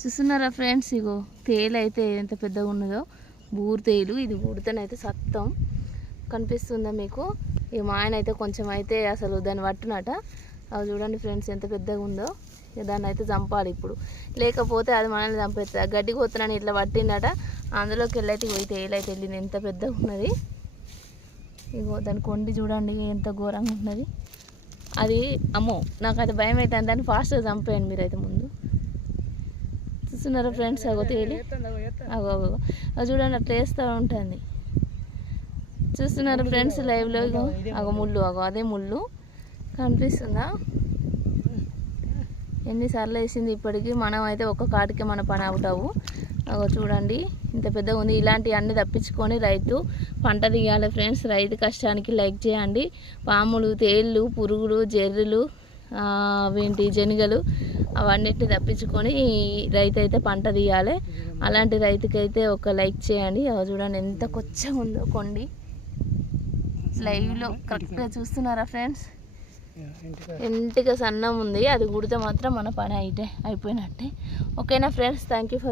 చూస్తున్నారా ఫ్రెండ్స్? ఇగో తేలు అయితే ఎంత పెద్దగా ఉన్నదో. బూరు తేలు. ఇది ఊడితేనైతే సత్తం. కనిపిస్తుందా మీకు? ఈ మా ఆయన అయితే కొంచెం అయితే అసలు దాన్ని పట్టునట. అవి చూడండి ఫ్రెండ్స్ ఎంత పెద్దగా ఉందో. ఇక దాన్ని అయితే చంపాలి ఇప్పుడు. లేకపోతే అది మనల్ని చంపేస్తుంది. గడ్డి కొత్తనని ఇట్లా పట్టిందట అందులోకి వెళ్ళైతే పోయి తేలు అయితే వెళ్ళింది. ఎంత పెద్దగా ఉన్నది. ఇగో దాని కొండి చూడండి ఎంత ఘోరంగా ఉన్నది. అది అమ్మో నాకు అది భయం అయితే దాన్ని ఫాస్ట్గా చంపేయండి మీరైతే ముందు. చూస్తున్నారా ఫ్రెండ్స్ అగో తేలి. అగో అగో అది చూడండి అట్లా వేస్తూ ఉంటుంది. చూస్తున్నారు ఫ్రెండ్స్ లైవ్లో ఇగో? అగో ముళ్ళు అగో అదే ముళ్ళు. కనిపిస్తుందా? ఎన్నిసార్లు వేసింది ఇప్పటికి? మనం అయితే ఒక్క కాటికే మన పని అవుతావు. అగో చూడండి ఇంత పెద్దగా ఉంది. ఇలాంటి అన్ని తప్పించుకొని రైతు పంట తీయాలి ఫ్రెండ్స్ రైతు కష్టానికి లైక్ చేయండి. పాములు తేళ్ళు పురుగులు జెర్రులు అవేంటి జనగలు అవన్నిటిని తప్పించుకొని రైతు అయితే పంట తీయాలి. అలాంటి రైతుకైతే ఒక లైక్ చేయండి. అగో చూడండి ఎంత కొచ్చగా ఉందో కొండి. లైవ్లో కరెక్ట్గా చూస్తున్నారా ఫ్రెండ్స్? ఎంతగా సన్నం ఉంది. అది కుడితే మాత్రం మన పని అయితే అయిపోయినట్టే. ఓకేనా ఫ్రెండ్స్? Thank you for